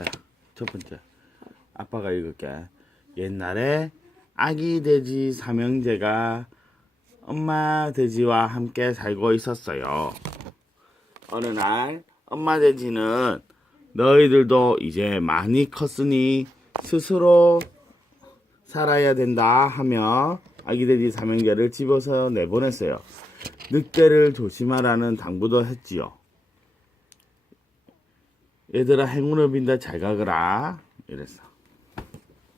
자, 첫 번째. 아빠가 읽을게. 옛날에 아기 돼지 삼형제가 엄마 돼지와 함께 살고 있었어요. 어느 날 엄마 돼지는 너희들도 이제 많이 컸으니 스스로 살아야 된다 하며 아기 돼지 삼형제를 집어서 내보냈어요. 늑대를 조심하라는 당부도 했지요. 얘들아 행운을 빈다 잘 가거라 이랬어.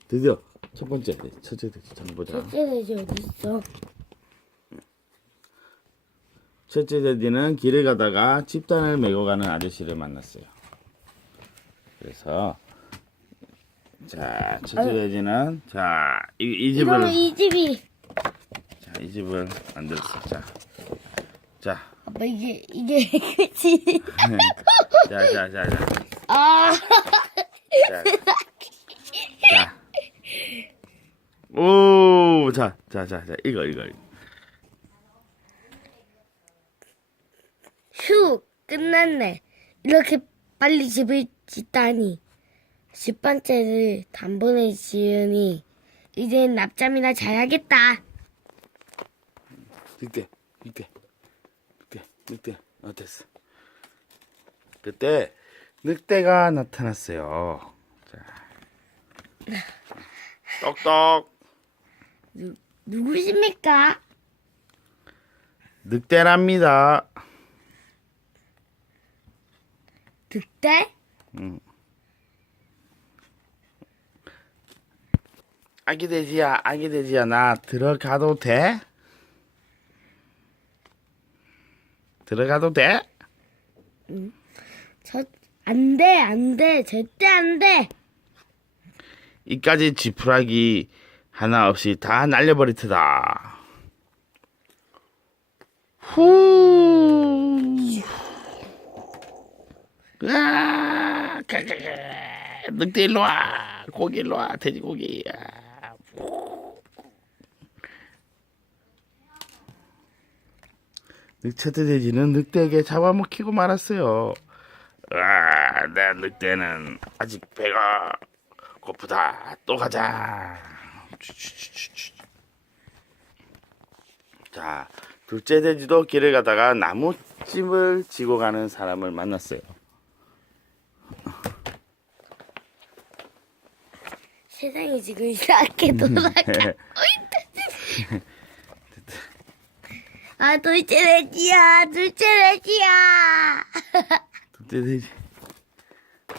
드디어 첫 번째 첫째 돼지 장 보자. 첫째 돼지 어디 있어? 첫째 돼지는 길을 가다가 집단을 메고 가는 아저씨를 만났어요. 그래서 자 첫째. 돼지는 자이 이 집을 이거는 이 집이 자, 이 집을 만들었어. 자, 자, 아빠 이게 이게 그치? 자, 자, 자, 자, 아 자, 자. 오, 자, 자, 자, 자, 이거, 이거, 이거. 휴 끝났네. 이렇게 빨리 집을 짓다니. 집 번째를 단번에 지으니 이젠 낮잠이나 자야겠다. 늑대, 늑대, 늑대, 늑대, 어땠어? 그때 늑대가 나타났어요. 자, 똑똑. 누, 누구십니까? 늑대랍니다. 늑대? 아기 돼지야, 아기 돼지야, 나 들어가도 돼? 들어가도 돼? 저, 안 돼, 안 돼. 절대 안 돼. 이까지 지푸라기 하나 없이 다 날려버릴 테다. 후. 가가가. 늑대 일로 와. 고기 일로 와. 돼지고기. 아, 늑체대 돼지는 늑대에게 잡아먹히고 말았어요. 아, 내 늑대는 아직 배가 고프다. 또 가자. 자, 둘째 돼지도 길을 가다가 나무집을 지고 가는 사람을 만났어요. 세상이 지금 이상하게 돌아가. 아, 둘째 돼지야, 둘째 돼지야. 둘째 돼지.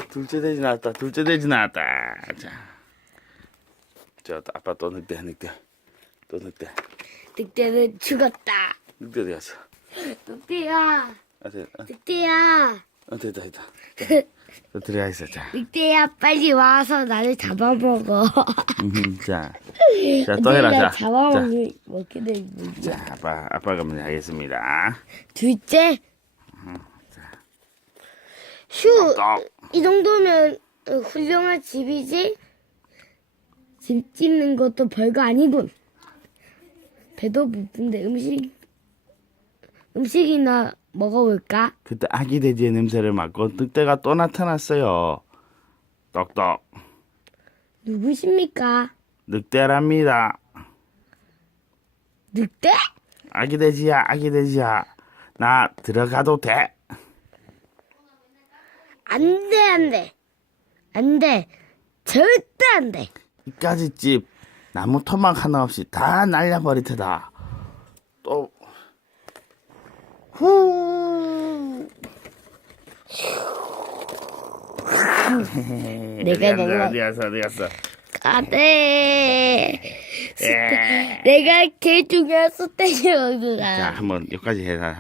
둘째 돼지 나왔다. 둘째 돼지 나왔다. 자. 저 아빠 또 늑대 늑대. 또 늑대. 늑대는 죽었다. 늑대 어디 갔어? 늑대야, 아, 돼, 아, 늑대야, 아, 됐다, 됐다. 또 들어가 있어. 자. 늑대야, 빨리 와서 나를 잡아먹어. 음, 자. 자, 또 해라. 자. 자. 잡아먹게 되는. 자, 아빠, 아빠가 먼저 하겠습니다. 둘째, 휴, 똑. 이 정도면 어, 훌륭한 집이지? 집 짓는 것도 별거 아니군. 배도 부른데 음식, 음식이나 먹어볼까? 그때 아기 돼지의 냄새를 맡고 늑대가 또 나타났어요. 똑똑. 누구십니까? 늑대랍니다. 늑대? 아기 돼지야, 아기 돼지야. 나 들어가도 돼? 안 돼, 안 돼. 안 돼. 절대 안 돼. 이까지 집 나무 토막 하나 없이 다 날려버릴 테다. 또 후. 내가 너무- 어디 갔어 어디 갔어 안 돼. 예. 내가 개 중에 스테이크 먹으라. 자 한번 여기까지 해서